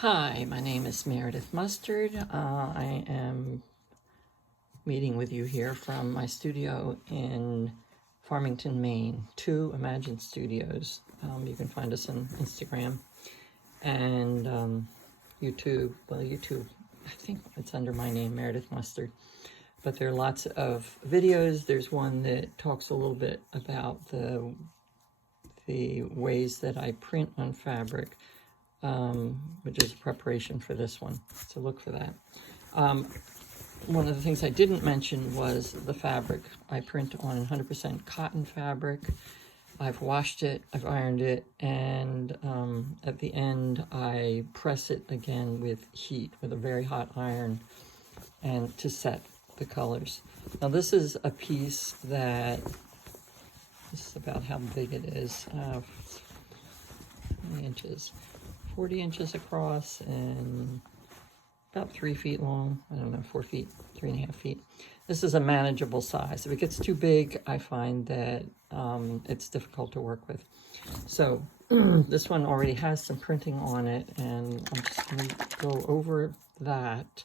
Hi, my name is Meredith Mustard. I am meeting with you here from my studio in Farmington, Maine, 2 Imagine Studios. You can find us on Instagram and YouTube. Well, YouTube, I think it's under my name, Meredith Mustard. But there are lots of videos. There's one that talks a little bit about the ways that I print on fabric, which is preparation for this one, so look for that. One of the things I didn't mention was the fabric. I print on 100% cotton fabric. I've washed it, I've ironed it, and at the end I press it again with heat, with a very hot iron, and to set the colors. Now this is a piece that, this is about how big it is, how many inches? 40 inches across and about 3 feet long. I don't know, 4 feet, 3.5 feet. This is a manageable size. If it gets too big, I find that it's difficult to work with. So this one already has some printing on it, and I'm just going to go over that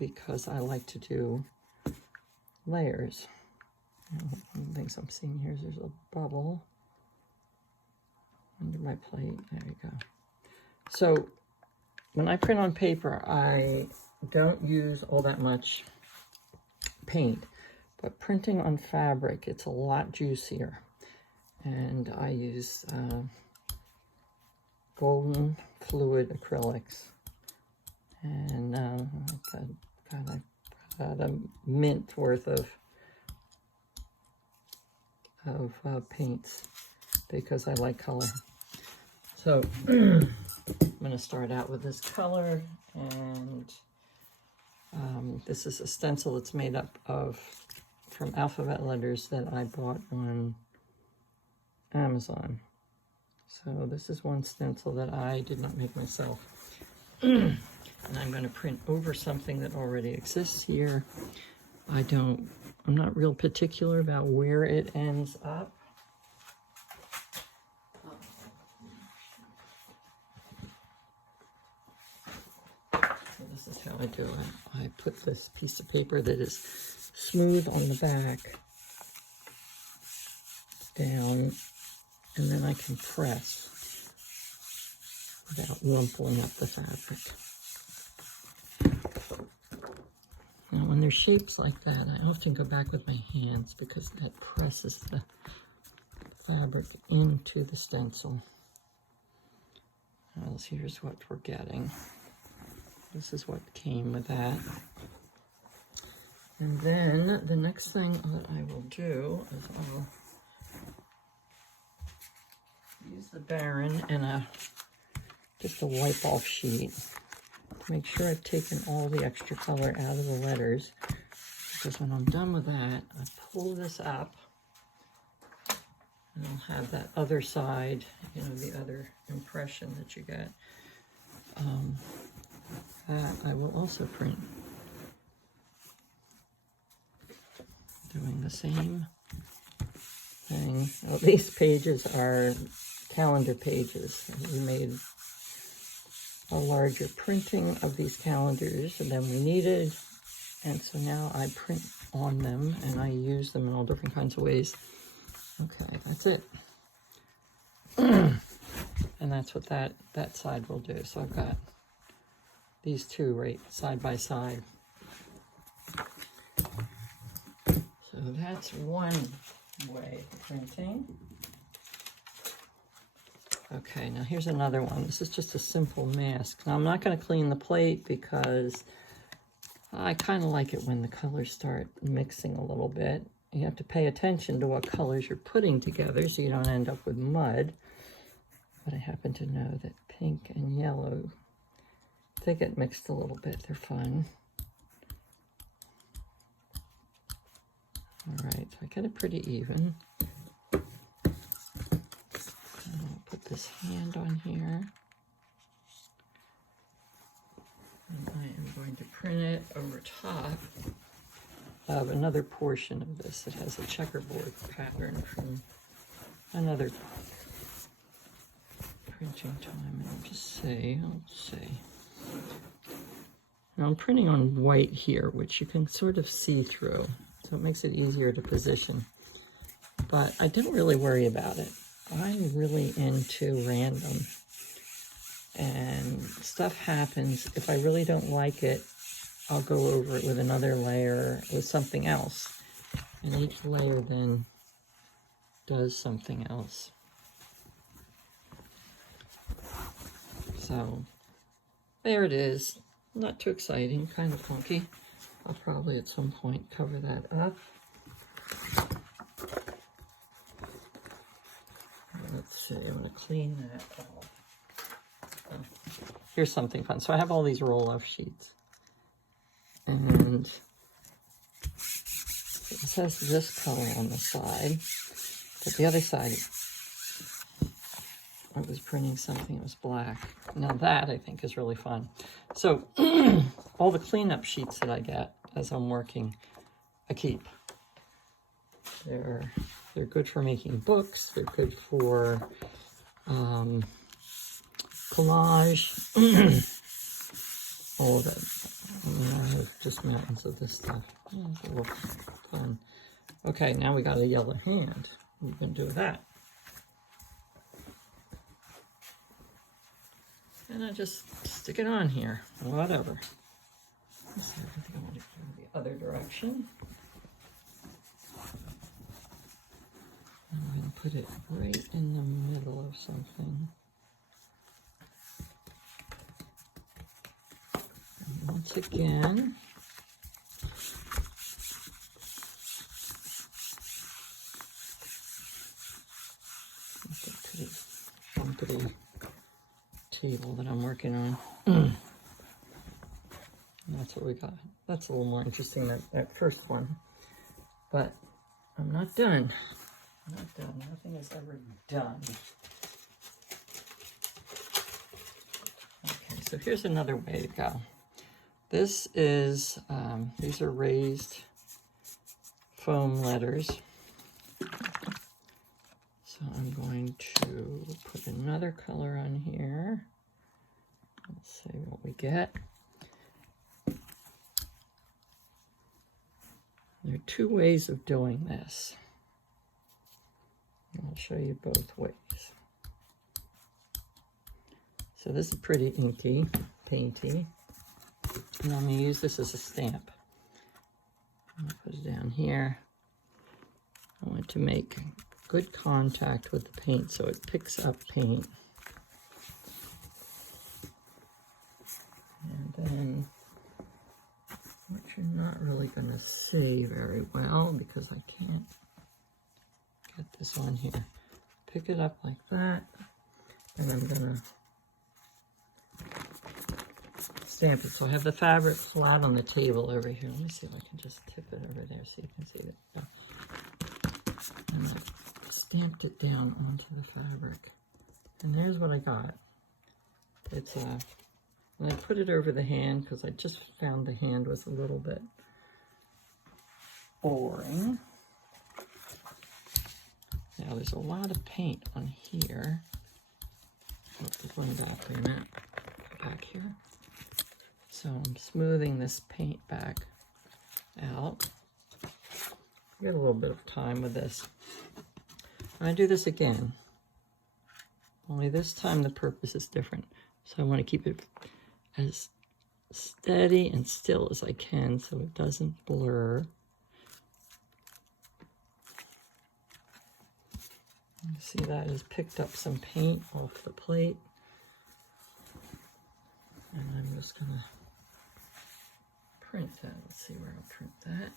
because I like to do layers. One of the things I'm seeing here is there's a bubble under my plate. There you go. So when I print on paper, I don't use all that much paint, but printing on fabric, it's a lot juicier. And I use golden fluid acrylics. And I've got a mint worth of paints because I like color. So I'm going to start out with this color, and this is a stencil that's made up of, from alphabet letters that I bought on Amazon. So this is one stencil that I did not make myself. And I'm going to print over something that already exists here. I'm not real particular about where it ends up. This is how I do it. I put this piece of paper that is smooth on the back down, and then I can press without rumpling up the fabric. Now when there's shapes like that, I often go back with my hands because that presses the fabric into the stencil. Well, here's what we're getting. This is what came with that. And then the next thing that I will do is I'll use the Baron and just a wipe off sheet to make sure I've taken all the extra color out of the letters, because when I'm done with that, I pull this up and I'll have that other side, you know, the other impression that you get. That I will also print. Doing the same thing. Well, these pages are calendar pages. We made a larger printing of these calendars than we needed, and so now I print on them and I use them in all different kinds of ways. Okay, that's it. And that's what that side will do. So I've got these two right side by side. So that's one way of printing. Okay, now here's another one. This is just a simple mask. Now I'm not going to clean the plate because I kind of like it when the colors start mixing a little bit. You have to pay attention to what colors you're putting together so you don't end up with mud. But I happen to know that pink and yellow, they get mixed a little bit. They're fun. All right, so I get it pretty even. I'll put this hand on here. And I am going to print it over top of another portion of this that has a checkerboard pattern from another printing time. And I'll just say, let's see. Now I'm printing on white here, which you can sort of see through, so it makes it easier to position. But I didn't really worry about it. I'm really into random, and stuff happens. If I really don't like it, I'll go over it with another layer with something else, and each layer then does something else. So there it is. Not too exciting, kind of funky. I'll probably at some point cover that up. Let's see, I'm going to clean that off. Oh, here's something fun. So I have all these roll-off sheets. And it says this color on the side, but the other side, I was printing something that was black. Now that, I think, is really fun. So all the cleanup sheets that I get as I'm working, I keep. They're good for making books. They're good for collage. All of it. I have just mountains of this stuff. Oh, it's a little fun. Okay, now we got a yellow hand. What are we going to do with that? And I just stick it on here. Whatever. Let's see, I think I want to go the other direction. And I'm going to put it right in the middle of something. And once again, to this bumpity table that I'm working on. And that's what we got. That's a little more interesting than that first one. But I'm not done. I'm not done. Nothing is ever done. Okay, so here's another way to go. This is, these are raised foam letters. So I'm going to put another color on here. Let's see what we get. There are two ways of doing this. I'll show you both ways. So this is pretty inky, painty. And I'm going to use this as a stamp. I'm going to put it down here. I want to make good contact with the paint so it picks up paint. And then, which you're not really going to see very well because I can't get this on here. Pick it up like that, and I'm going to stamp it. So I have the fabric flat on the table over here. Let me see if I can just tip it over there so you can see it. And I stamped it down onto the fabric. And there's what I got. It's and I put it over the hand because I just found the hand was a little bit boring. Now there's a lot of paint on here. Oh, there's one back here. So I'm smoothing this paint back out. I get a little bit of time with this. I do this again, only this time the purpose is different. So I want to keep it as steady and still as I can so it doesn't blur. You see that has picked up some paint off the plate. And I'm just going to print that. Let's see where I'll print that.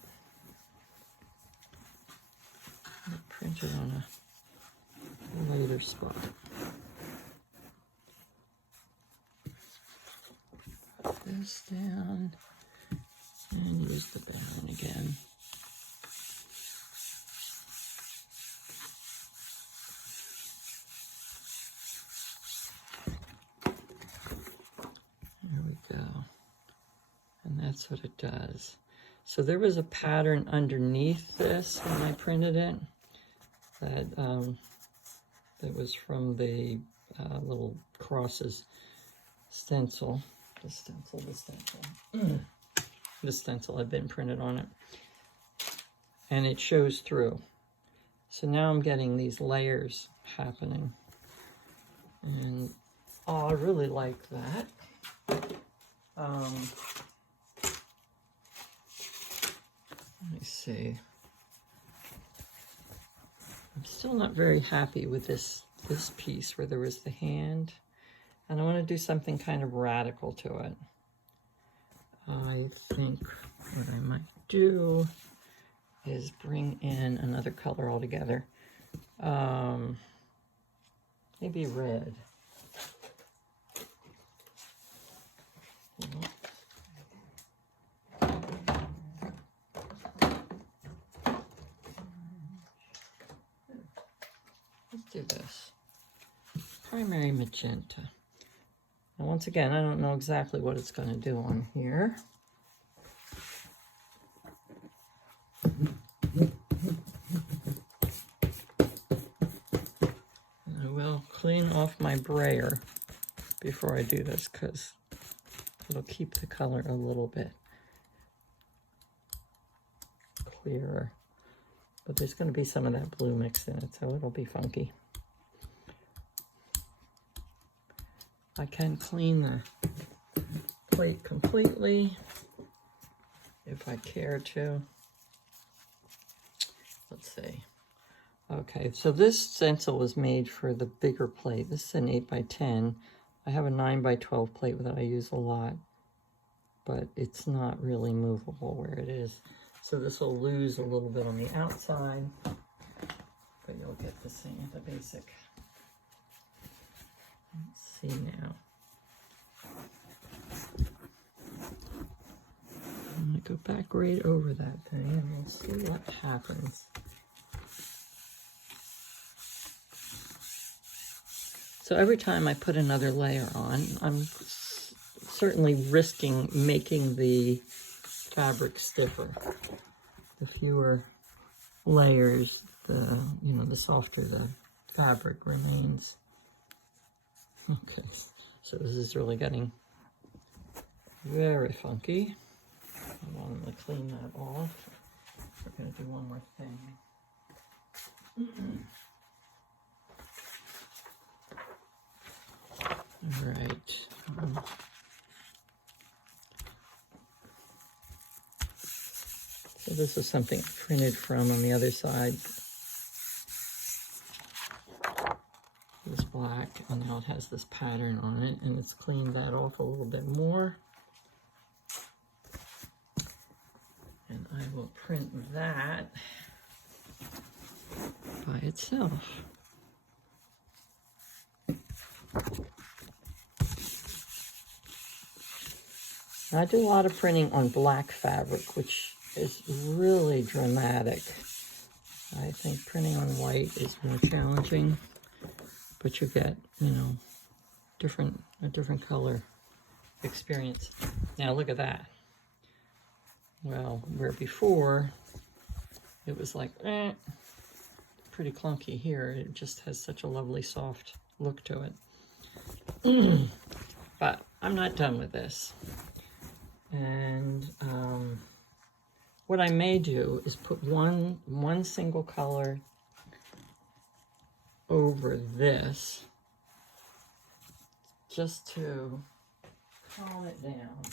I'll print it on a later spot. Put this down and use the ballon again. There we go. And that's what it does. So there was a pattern underneath this when I printed it that was from the little crosses stencil. The stencil. The stencil had been printed on it. And it shows through. So now I'm getting these layers happening. And oh, I really like that. Let me see. I'm still not very happy with this piece where there was the hand. And I want to do something kind of radical to it. I think what I might do is bring in another color altogether. Maybe red. Let's do this. Primary magenta. Now once again, I don't know exactly what it's going to do on here. I will clean off my brayer before I do this because it'll keep the color a little bit clearer. But there's going to be some of that blue mixed in it, so it'll be funky. I can clean the plate completely if I care to. Let's see. Okay, so this stencil was made for the bigger plate. This is an 8x10. I have a 9x12 plate that I use a lot, but it's not really movable where it is. So this will lose a little bit on the outside, but you'll get the same, the basic. Let's see now. I'm going to go back right over that thing and we'll see what happens. So every time I put another layer on, I'm certainly risking making the fabric stiffer. The fewer layers, the softer the fabric remains. Okay, so this is really getting very funky. I'm going to clean that off. We're going to do one more thing. All right. So this is something printed from on the other side. This black, and now it has this pattern on it, and it's cleaned that off a little bit more. And I will print that by itself. I do a lot of printing on black fabric, which is really dramatic. I think printing on white is more challenging, but you get, a different color experience. Now look at that. Well, where before it was like, pretty clunky, here it just has such a lovely soft look to it. But I'm not done with this. And what I may do is put one single color over this just to calm it down.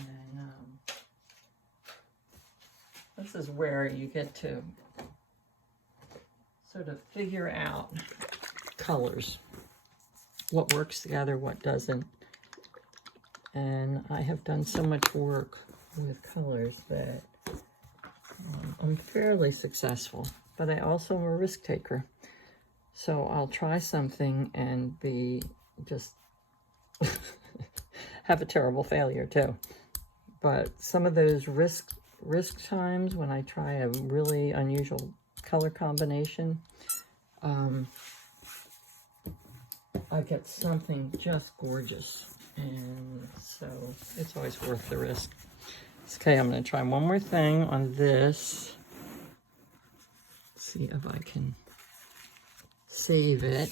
And this is where you get to sort of figure out colors, what works together, what doesn't. And I have done so much work with colors that I'm fairly successful, but I also am a risk taker. So I'll try something and be just have a terrible failure too. But some of those risk times when I try a really unusual color combination, I get something just gorgeous. And so it's always worth the risk. Okay, I'm going to try one more thing on this. See if I can save it.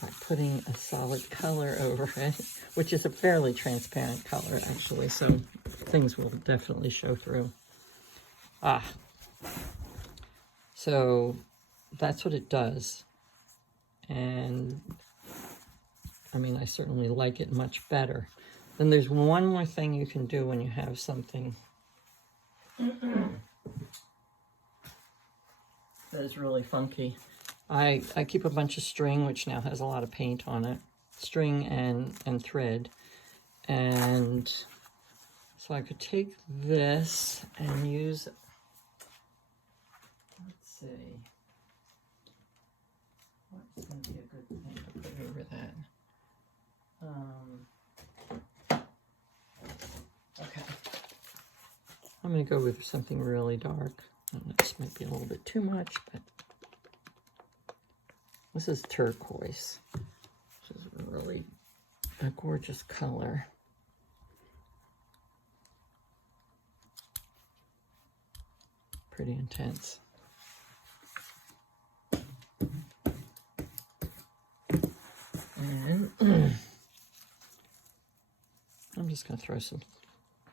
by putting a solid color over it, which is a fairly transparent color actually, so things will definitely show through. So that's what it does. And I mean, I certainly like it much better. Then there's one more thing you can do when you have something that is really funky. I keep a bunch of string, which now has a lot of paint on it, string and thread. And so I could take this and use, let's see, what's going to be a good thing to put over that? Okay. I'm going to go with something really dark. And this might be a little bit too much, but this is turquoise, which is really a gorgeous color. Pretty intense. And I'm just going to throw some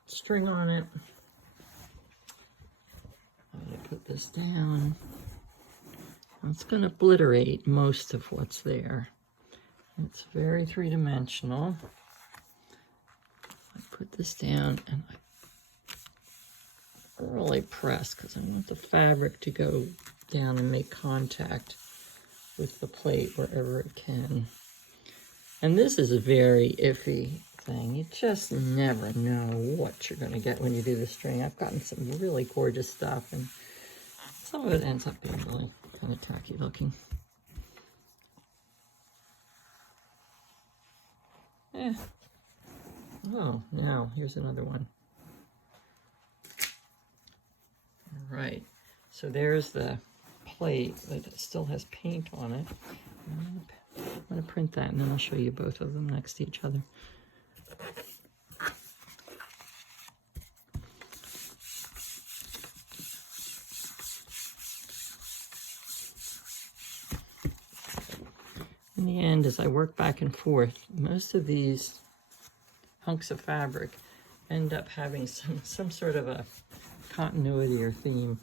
string on it. I'm going to put this down. It's going to obliterate most of what's there. It's very three-dimensional. I put this down and I really press because I want the fabric to go down and make contact with the plate wherever it can. And this is a very iffy thing. You just never know what you're going to get when you do the string. I've gotten some really gorgeous stuff, and some of it ends up being really kind of tacky looking. Oh, now here's another one. All right, so there's the plate that still has paint on it. I'm going to print that, and then I'll show you both of them next to each other. In the end, as I work back and forth, most of these hunks of fabric end up having some sort of a continuity or theme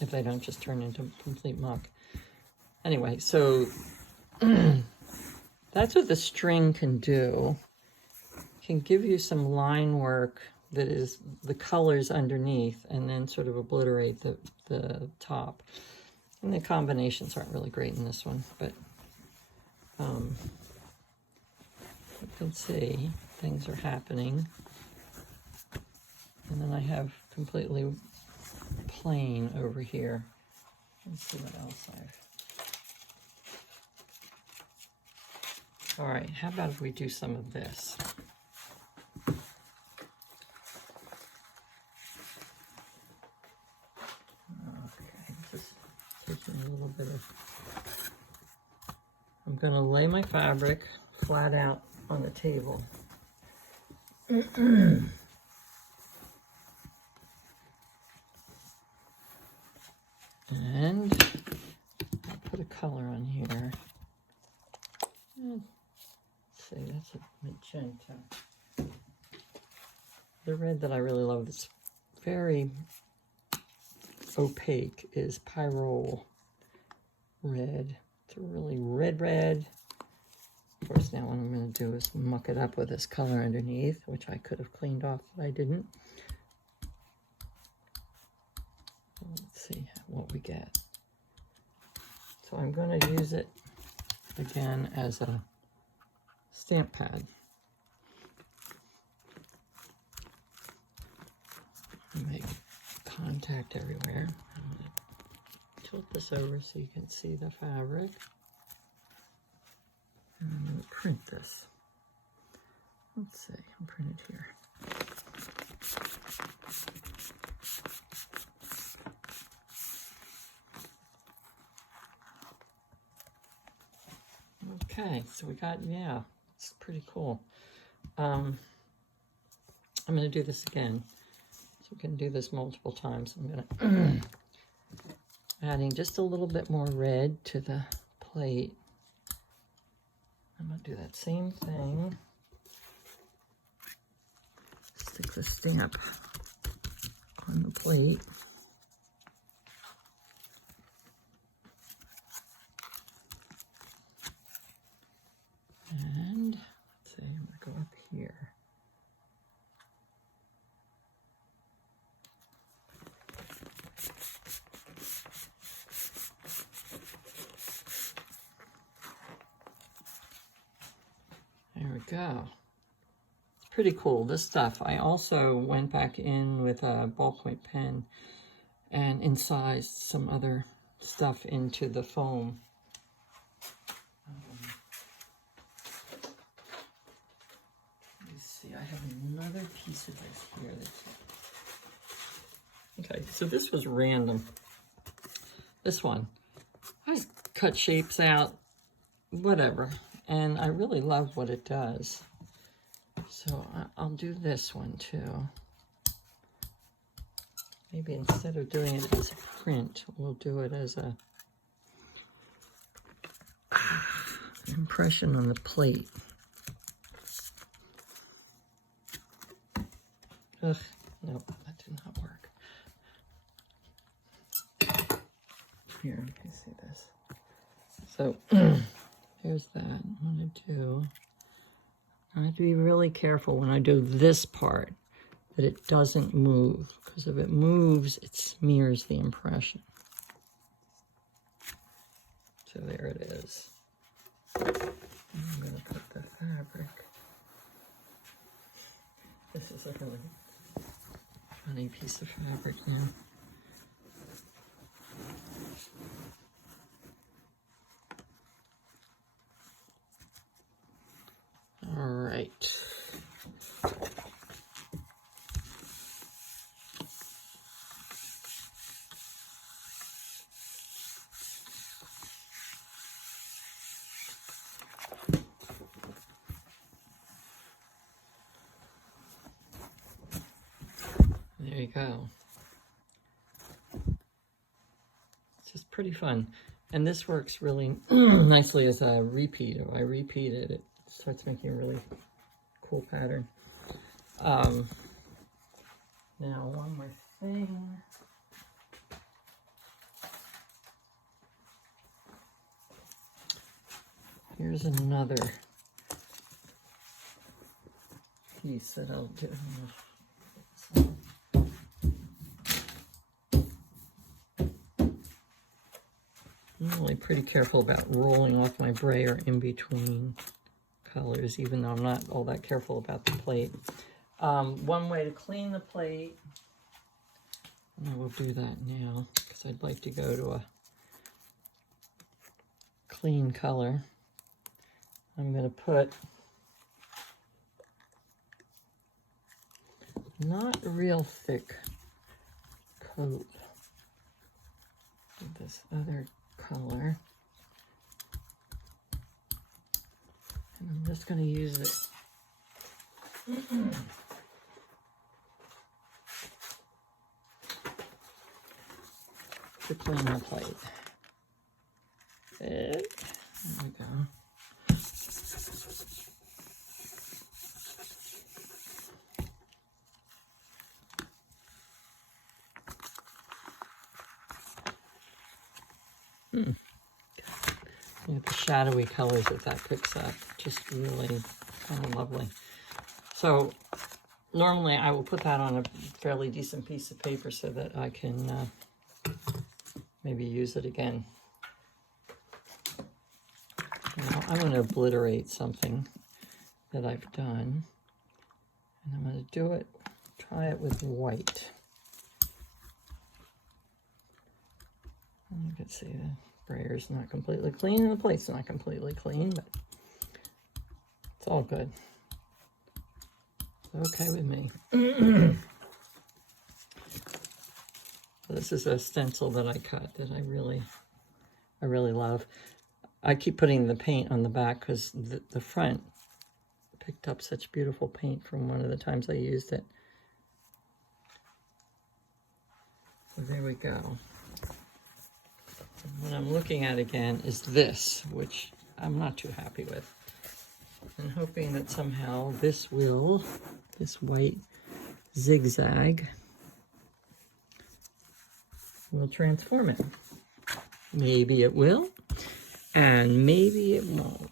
if they don't just turn into complete muck. Anyway, so that's what the string can do. It can give you some line work that is the colors underneath and then sort of obliterate the top. And the combinations aren't really great in this one, but you can see things are happening. And then I have completely plain over here. Let's see what else All right, how about if we do some of this? Okay, just taking a little bit of... I'm going to lay my fabric flat out on the table. And I'll put a color on here. Let's see, that's a magenta. The red that I really love that's very opaque is Pyrrole Red. It's a really red. Of course, now what I'm going to do is muck it up with this color underneath, which I could have cleaned off, but I didn't. Let's see what we get. So I'm going to use it again as a stamp pad. Make contact everywhere. I'm going to tilt this over so you can see the fabric. And I'm going to print this. Let's see, I'll print it here. Okay, so we got, yeah, it's pretty cool. I'm going to do this again. So we can do this multiple times. I'm going to adding just a little bit more red to the plate. going to do that same thing. Stick the stamp on the plate. And let's see, I'm going to go up here. There we go. It's pretty cool, this stuff. I also went back in with a ballpoint pen and incised some other stuff into the foam. Let me see, I have another piece of this here. Okay, so this was random. This one, I just cut shapes out, whatever. And I really love what it does. So I'll do this one too. Maybe instead of doing it as a print, we'll do it as a impression on the plate. Ugh, nope, that did not work. Here, you can see this. So, here's that. I'm going to do, I have to be really careful when I do this part that it doesn't move, because if it moves, it smears the impression. So there it is. I'm going to put the fabric. This is a really funny piece of fabric now. All right. There you go. It's just pretty fun. And this works really nicely as a repeat. If I repeat it, it starts making a really cool pattern. Now, one more thing. Here's another piece that I'll do. I'm really pretty careful about rolling off my brayer in between colors, even though I'm not all that careful about the plate. One way to clean the plate, and I will do that now, because I'd like to go to a clean color. I'm going to put not a real thick coat of this other color. And I'm just going to use it to clean the plate. There we go. Look at the shadowy colors that picks up. Just really kind of lovely. So normally I will put that on a fairly decent piece of paper so that I can maybe use it again. Now I'm going to obliterate something that I've done. And I'm going to do it, try it with white. And you can see the sprayer's not completely clean and the plate's not completely clean, but it's all good. It's okay with me. So this is a stencil that I cut that I really love. I keep putting the paint on the back because the front picked up such beautiful paint from one of the times I used it. So there we go. And what I'm looking at again is this, which I'm not too happy with. and hoping that somehow this white zigzag will transform it. Maybe it will, and maybe it won't.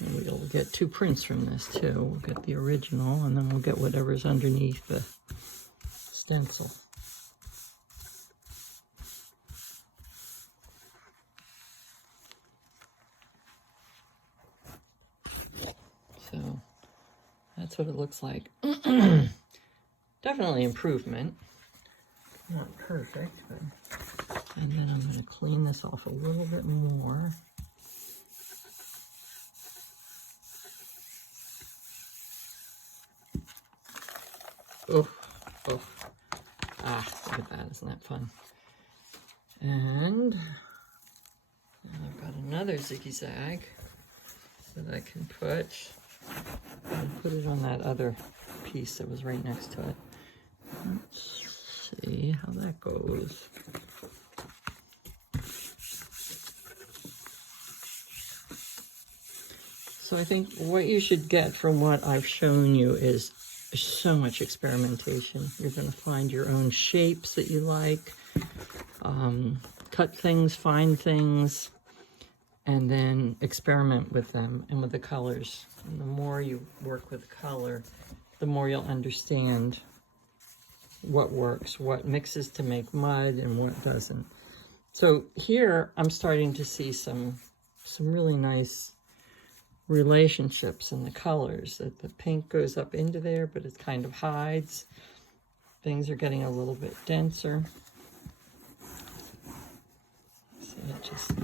And we'll get 2 prints from this too. We'll get the original, and then we'll get whatever's underneath the stencil. So that's what it looks like. Definitely improvement. Not perfect, but... And then I'm going to clean this off a little bit more. Oh, oh. Ah, look at that. Isn't that fun? And I've got another zigzag that I can put. And put it on that other piece that was right next to it. Let's see how that goes. So I think what you should get from what I've shown you is so much experimentation. You're going to find your own shapes that you like, cut things, find things, and then experiment with them and with the colors. And the more you work with color, the more you'll understand what works, what mixes to make mud and what doesn't. So here I'm starting to see some really nice relationships in the colors, that the pink goes up into there, but it kind of hides. Things are getting a little bit denser. So it just, I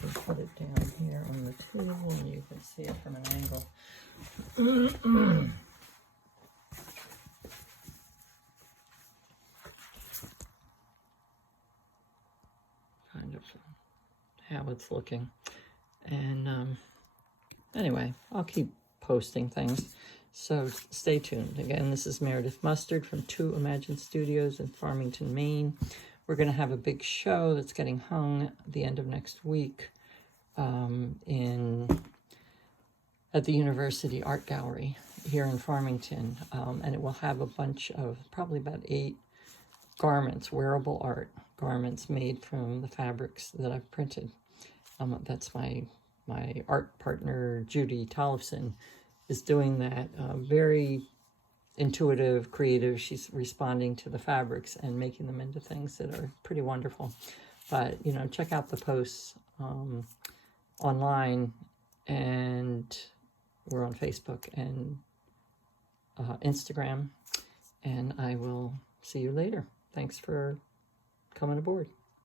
can put it down here on the table and you can see it from an angle. Kind of how it's looking. And anyway, I'll keep posting things, so stay tuned. Again, this is Meredith Mustard from 2 Imagine Studios in Farmington, Maine. We're going to have a big show that's getting hung at the end of next week at the University Art Gallery here in Farmington, and it will have a bunch of, probably about 8 garments, wearable art garments made from the fabrics that I've printed. That's my art partner, Judy Tollefson, is doing that. Very intuitive, creative. She's responding to the fabrics and making them into things that are pretty wonderful. But, you know, check out the posts online, and we're on Facebook and Instagram, and I will see you later. Thanks for coming aboard.